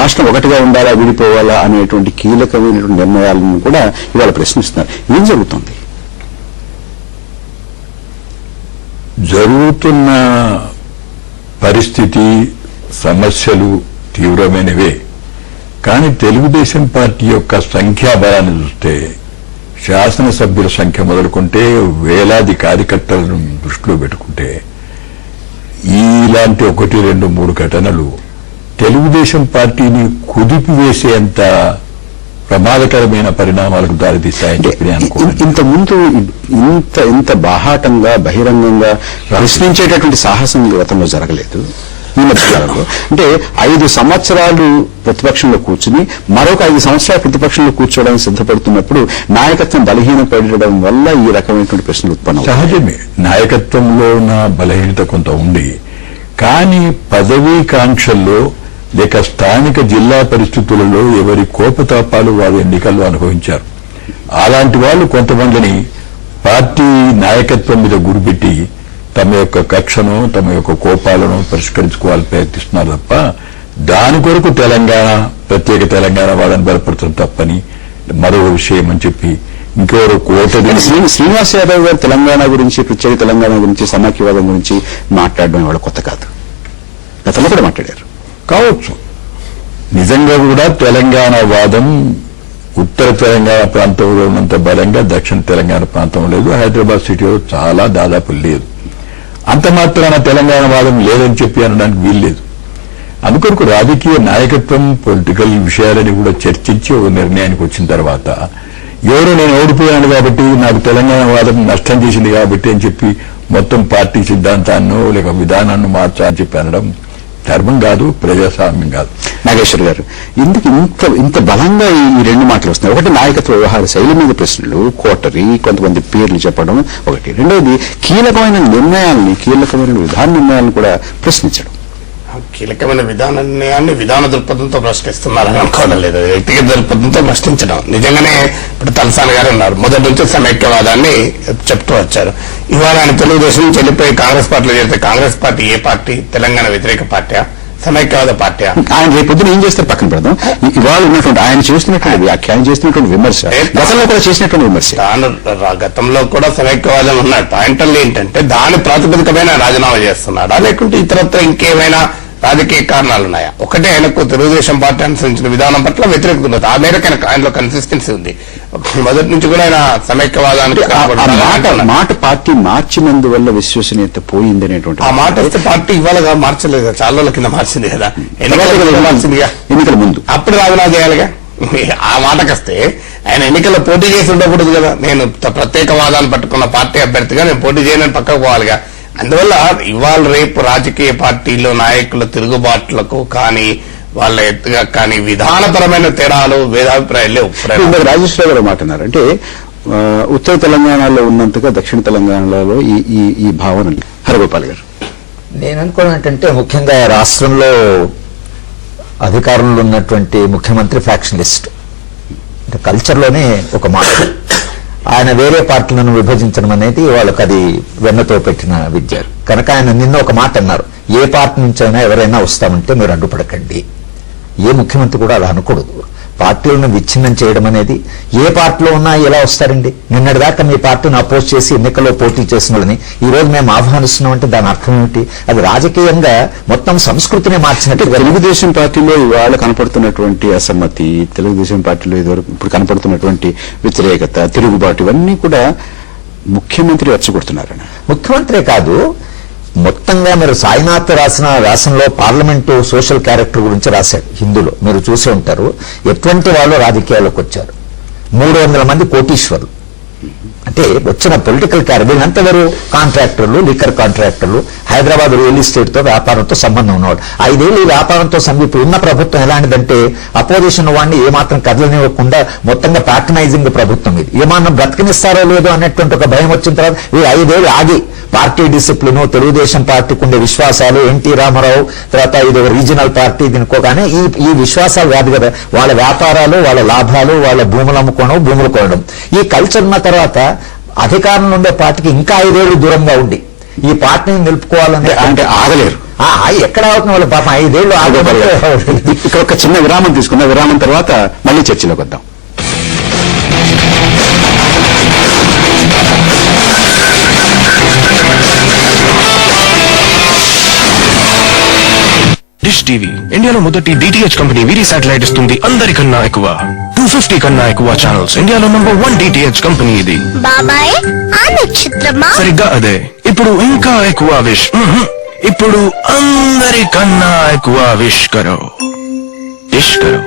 రాష్ట్రం ఒకటిగా ఉండాలా విడిపోవాలా అనేటువంటి కీలకమైనటువంటి నిర్ణయాలను కూడా ఇవాళ ప్రశ్నిస్తున్నారు. ఏం జరుగుతుంది? జరుగుతున్న పరిస్థితి సమస్యలు తీవ్రమైనవే. కానీ తెలుగుదేశం పార్టీ యొక్క సంఖ్యాబలాన్ని చూస్తే శాసనసభ్యుల సంఖ్య మొదలుకుంటే వేలాది కార్యకర్తలను దృష్టిలో పెట్టుకుంటే ఇలాంటి 1, 2, 3 ఘటనలు తెలుగుదేశం పార్టీని కుదిపివేసేంత ప్రమాదకరమైన పరిణామాలకు దారితీస్తాయని చెప్పి నేను అనుకోను. ఇంతకుముందు ఇంత బాహాటంగా బహిరంగంగా ప్రశ్నించేటటువంటి సాహసం గతంలో జరగలేదు. ఈ మధ్యకాలంలో అంటే 5 సంవత్సరాలు ప్రతిపక్షంలో కూర్చుని మరొక 5 సంవత్సరాలు ప్రతిపక్షంలో కూర్చోవడానికి సిద్ధపడుతున్నప్పుడు నాయకత్వం బలహీనపడడం వల్ల ఈ రకమైనటువంటి ప్రశ్నలు ఉత్పన్నం. సహజమే, నాయకత్వంలో ఉన్న బలహీనత కొంత ఉంది. కానీ పదవీ కాంక్షల్లో లేక స్థానిక జిల్లా పరిస్థితులలో ఎవరి కోపతాపాలు వారు ఎన్నికల్లో అనుభవించారు. అలాంటి వాళ్ళు కొంతమందిని పార్టీ నాయకత్వం మీద గురిపెట్టి తమ యొక్క కక్షను తమ యొక్క కోపాలను పరిష్కరించుకోవాలని ప్రయత్నిస్తున్నారు తప్ప దాని కొరకు ప్రత్యేక తెలంగాణ వాళ్ళని బలపడతాం తప్పని మరో విషయం అని చెప్పి ఇంకెవరో కోటది. శ్రీనివాస్ యాదవ్ గారు తెలంగాణ గురించి, ప్రత్యేక తెలంగాణ గురించి, సమాఖ్యవాదం గురించి మాట్లాడడం వాళ్ళ కొత్త కాదు. గతంలో కూడా మాట్లాడారు కావచ్చు. నిజంగా కూడా తెలంగాణ వాదం ఉత్తర తెలంగాణ ప్రాంతంలో ఉన్నంత బలంగా దక్షిణ తెలంగాణ ప్రాంతం లేదు. హైదరాబాద్ సిటీలో చాలా దాదాపు లేదు. అంత మాత్రాన తెలంగాణ వాదం లేదని చెప్పి అనడానికి వీల్లేదు. అందుకొరకు రాజకీయ నాయకత్వం పొలిటికల్ విషయాలని కూడా చర్చించి ఒక నిర్ణయానికి వచ్చిన తర్వాత ఎవరో నేను ఓడిపోయాను కాబట్టి నాకు తెలంగాణ వాదం నష్టం చేసింది కాబట్టి అని చెప్పి మొత్తం పార్టీ సిద్ధాంతాన్నో లేక విధానాన్ని మార్చాలని చెప్పి అనడం ధర్మం కాదు, ప్రజాస్వామ్యం కాదు. నాగేశ్వర్ గారు, ఇందుకు ఇంత బలంగా ఈ 2 మాటలు వస్తున్నాయి. ఒకటి నాయకత్వ వ్యవహార శైలి మీద ప్రశ్నలు, కోటరీ, కొంతమంది పేర్లు చెప్పడం ఒకటి. రెండవది కీలకమైన నిర్ణయాలని, కీలకమైన విధాన నిర్ణయాలను కూడా ప్రశ్నించడం. కీలకమైన విధాన నిర్ణయాన్ని విధాన దృక్పథంతో ప్రశ్నిస్తున్నారని అనుకోవడం లేదు, వ్యక్తిగత దృక్పథంతో ప్రశ్నించడం. నిజంగానే ఇప్పుడు తలసాని గారు ఉన్నారు, మొదటి నుంచి సమైక్యవాదాన్ని చెప్తూ వచ్చారు. ఇవాళ ఆయన తెలుగుదేశం నుంచి వెళ్ళిపోయి కాంగ్రెస్ పార్టీలో చేరితే కాంగ్రెస్ పార్టీ ఏ పార్టీ? తెలంగాణ వ్యతిరేక పార్టీ, సమైక్యవాద పార్టీ. ఆయన రేపు పొద్దున ఏం చేస్తారు పక్కన పెడదాం. ఇవాళ ఉన్నటువంటి ఆయన చేస్తున్నటువంటి వ్యాఖ్య, ఆయన చేస్తున్నటువంటి విమర్శ, గతంలో కూడా చేసినటువంటి విమర్శ. గతంలో కూడా సమైక్యవాదం ఉన్న పాయింట్లు ఏంటంటే దాని ప్రాతిపదికమైన రాజీనామా చేస్తున్నాడా లేకుంటే ఇతరత్ర ఇంకేమైనా రాజకీయ కారణాలు ఉన్నాయా? ఒకటే ఆయనకు తెలుగుదేశం పార్టీ అనుసరించిన విధానం పట్ల వ్యతిరేకత ఉంది. ఆ మేరకు ఆయనలో కన్సిస్టెన్సీ ఉంది. మొదటి నుంచి కూడా ఆయన సమైక్యవాదానికి మాట పార్టీ మార్చినందువల్ల విశ్వసనీయత పోయింది అనేటువంటి ఆ మాట వస్తే పార్టీ ఇవాళ మార్చలేదు కదా, చాలా రోజుల కింద మార్చింది కదా, మార్చిందిగా ఎన్నికల ముందు. అప్పుడు రాజీనామా చేయాలిగా. ఆ మాటకొస్తే ఆయన ఎన్నికల్లో పోటీ చేసి ఉండకూడదు కదా. నేను ప్రత్యేకవాదాన్ని పట్టుకున్న పార్టీ అభ్యర్థిగా నేను పోటీ చేయనని పక్కకు పోవాలిగా. అందువల్ల ఇవాళ రేపు రాజకీయ పార్టీల్లో నాయకుల తిరుగుబాట్లకు కానీ వాళ్ళ ఎత్తుగా కానీ విధానపరమైన తేడాలు, భేదాభిప్రాయాలు లేవు. రాజేశ్వర గారు మాట అన్నారు అంటే ఉత్తర తెలంగాణలో ఉన్నంతగా దక్షిణ తెలంగాణలో ఈ భావన. హరగోపాల్ గారు, నేను అనుకోవడం ఏంటంటే ముఖ్యంగా రాష్ట్రంలో అధికారంలో ఉన్నటువంటి ముఖ్యమంత్రి ఫ్యాక్షనిస్ట్ అంటే కల్చర్లోనే ఒక మాట. ఆయన వేరే పార్టీలను విభజించడం అనేది వాళ్ళకి అది వెన్నతో పెట్టిన విద్య. కనుక ఆయన నిన్న ఒక మాట అన్నారు, ఏ పార్టీ నుంచైనా ఎవరైనా వస్తామంటే మీరు అడ్డుపడకండి. ఏ ముఖ్యమంత్రి కూడా అలా అనకూడదు. పార్టీలను విచ్ఛిన్నం చేయడం అనేది, ఏ పార్టీలో ఉన్నా ఎలా వస్తారండి? నిన్నటిదాకా మీ పార్టీని అపోజ్ చేసి ఎన్నికల్లో పోటీ చేసిన వాళ్ళని ఈ రోజు మేము ఆహ్వానిస్తున్నామంటే దాని అర్థం ఏమిటి? అది రాజకీయంగా మొత్తం సంస్కృతిని మార్చినట్టు. తెలుగుదేశం పార్టీలో ఇవాళ కనపడుతున్నటువంటి అసమ్మతి, తెలుగుదేశం పార్టీలో ఇప్పుడు కనపడుతున్నటువంటి వ్యతిరేకత, తిరుగుబాటు ఇవన్నీ కూడా ముఖ్యమంత్రి రెచ్చగొడుతున్నారని. ముఖ్యమంత్రే కాదు, మొత్తంగా మీరు సాయినాథ్ రాసిన వ్యాసంలో పార్లమెంటు సోషల్ క్యారెక్టర్ గురించి రాశాడు. హిందూలో మీరు చూసి ఉంటారు. ఎటువంటి వాళ్ళు రాజకీయాల్లోకి వచ్చారు? 300 మంది కోటీశ్వరులు. అంటే వచ్చిన పొలిటికల్ క్యారెక్టర్ వీళ్ళంతవరు కాంట్రాక్టర్లు, లిక్కర్ కాంట్రాక్టర్లు, హైదరాబాద్ రియల్ ఎస్టేట్ తో వ్యాపారంతో సంబంధం ఉన్నవాడు. 5 ఏళ్ళు ఈ వ్యాపారంతో ఇప్పుడు ఉన్న ప్రభుత్వం ఎలాంటిదంటే అపోజిషన్ వాడిని ఏమాత్రం కదలనివ్వకుండా మొత్తంగా ప్యాటర్నైజింగ్ ప్రభుత్వం. ఇది ఏమన్నా బ్రతకనిస్తారో లేదో అనేటువంటి ఒక భయం వచ్చిన తర్వాత ఈ 5 ఏళ్ళు ఆగి పార్టీ డిసిప్లిన్, తెలుగుదేశం పార్టీకి ఉండే విశ్వాసాలు, ఎన్టీ రామారావు తర్వాత ఇది రీజనల్ పార్టీ దీనికోగానే ఈ విశ్వాసాలు కాదు కదా, వాళ్ళ వ్యాపారాలు, వాళ్ళ లాభాలు, వాళ్ళ భూములు అమ్ముకోవడం, భూములు కొనడం. ఈ కల్చర్ ఉన్న తర్వాత అధికారంలో ఉండే పార్టీకి ఇంకా 5 ఏళ్ళు దూరంగా ఉండి ఈ పార్టీని నిలుపుకోవాలని అంటే ఎక్కడ అవుతుంది వాళ్ళు పాపం 5 ఏళ్ళు ఇక్కడ ఒక చిన్న విరామం తీసుకున్న విరామం తర్వాత మళ్ళీ చర్చలోకి వద్దాం. డిష్ టీవీ ఇండియాలో మొదటి డిటిహెచ్ కంపెనీ వీరి శాటిలైట్ ఇస్తుంది అందరికన్నా ఎక్కువ 250 కన్నా ఎక్కువ ఛానల్స్. ఇండియాలో నంబర్ 1 డిటిహెచ్ కంపెనీ ఇది. బాబాయ్ ఆ నక్షత్రమా? సరిగ్గా అదే. ఇప్పుడు ఇంకా ఎక్కువ విష్. ఇప్పుడు అందరికన్నా ఎక్కువ విష్ కరో. డిష్ కరో.